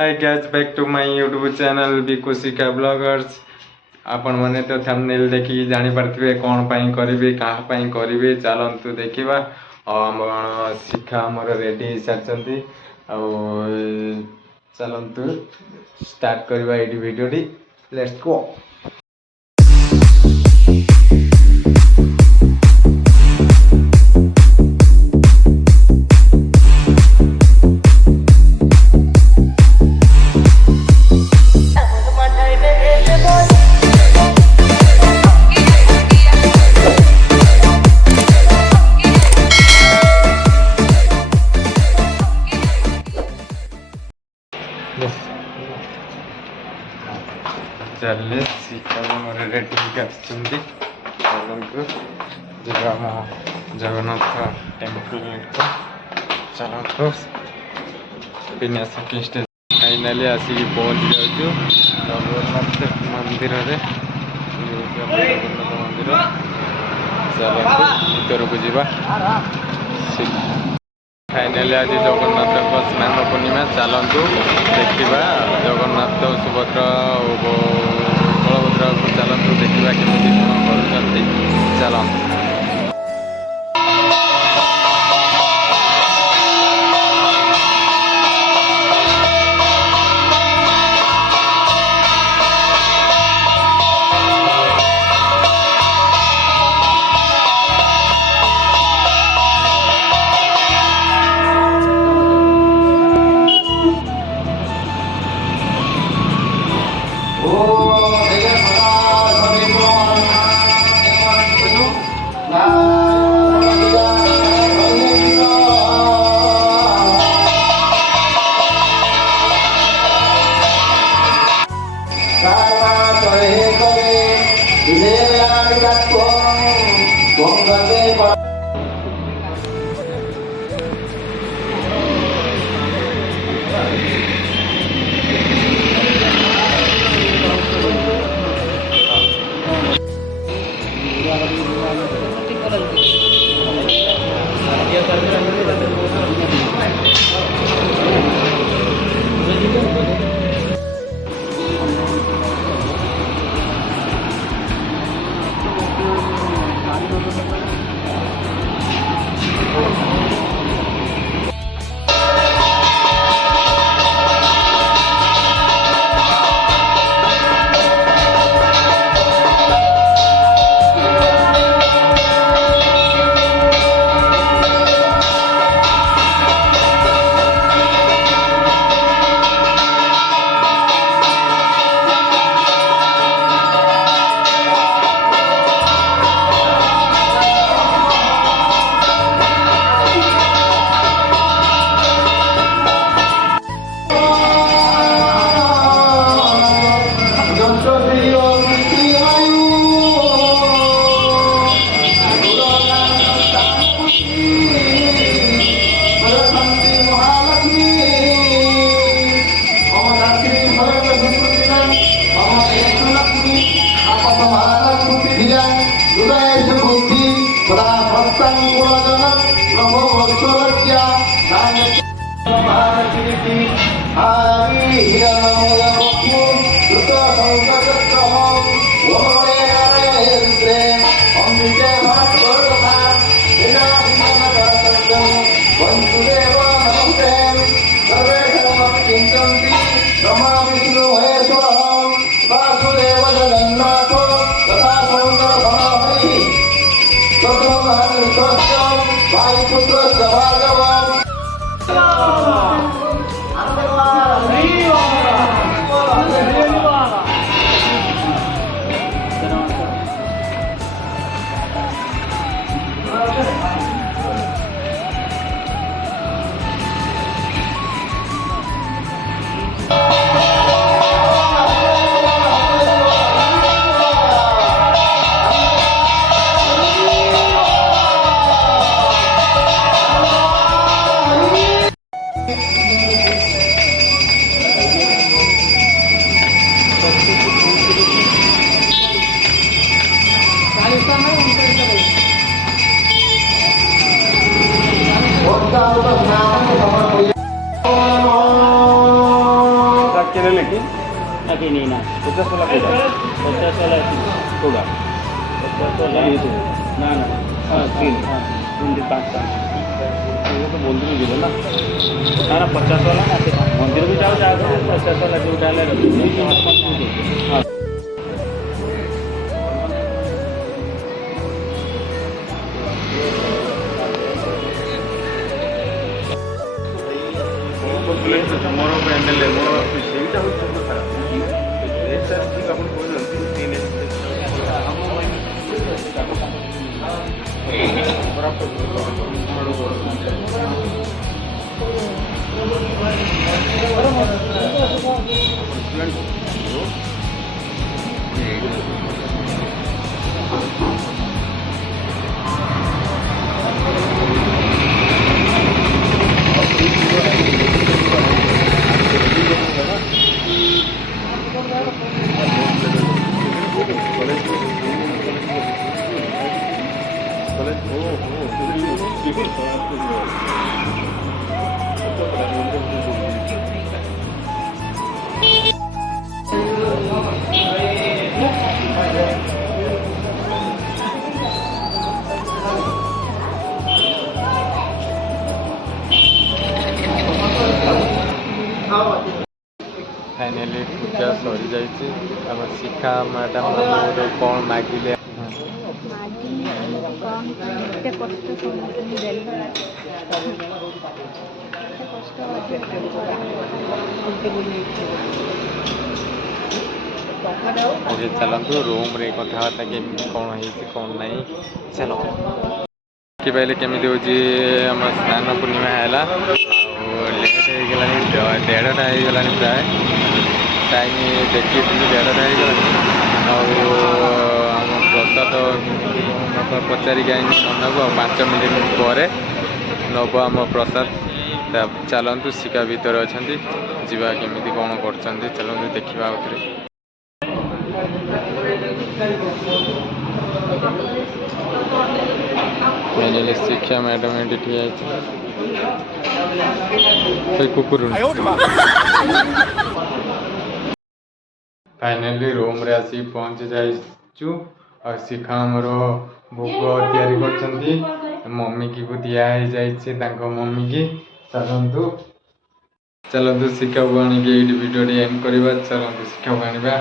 Hi guys, back to my YouTube channel बिकुशिका bloggers. आपण मैंने तो थंबनेल देखी जानी पारथिबे कोन पई करिवे कहा पई करिवे चलंतु देखिबा। हम शिखा हमर रेडी सारचंती आ चलंतु स्टार्ट करबा एडी वीडियो डी। Let's go. चलिए शिखा मोर रेडी आसुँच जगन्नाथ टेम्पल को चलतु पिनाकी स्टेज फाइनाली आसिक पहुँची जाऊँ जगन्नाथ मंदिर जगन्नाथ मंदिर। चलतु भीतर को जीवा। फाइनाली आज जगन्नाथ स्नान पूर्णिमा चलतु देखा जगन्नाथ सुभद्रा बलभद्र को चलतु देखा केमी कौन कर चलतु। के ले कि अभी नहीं ना 50 वाला कोटा 50 वाला कोटा 50 वाला ना ना हाँ 3 हाँ 5 ये तो मंदिर ଯିବ ନା ना ना 50 वाला ना मंदिर भी जाओ जाओ 50 वाला जो डाले हाँ ମୋର ପ୍ୟାଣ୍ଡେଲ ମୋର ସେଇଟା ହେଉଛି କଥା ଏଇଟା ଆପଣ କହୁଛନ୍ତି फाइनाली पूजा सरी जाइए आम शिखा मैडम गोटे कौन मागिले एते कष्ट समझनी देली मुझे चलतु रूम रे कथबार्ता के कौन है कौन नहीं चलो कि पहले केमी हूँ आम स्नान पूर्णिमा है लेट हो गला 1:30 हो गला प्राय टाइम देखी 1:30 हो गला आम प्रसाद पचारिक आई ननब 5 मिनट पर नब आम प्रसाद चलतु शिका भितर अच्छा जीवा केमी कौन कर चलतु देखा आउे फाइनली शिक्षा मैडम ये ठिया कुकुर फाइनली रूम रे आसी पहुंची जाइचु और शिखा हमर भोग तैयारी करछंती मम्मी की को दिया है जाइछे तांको मम्मी की चलंतु चलंतु शिखा को आनी के वीडियो एंड करबा चलंतु शिखा को आनिबा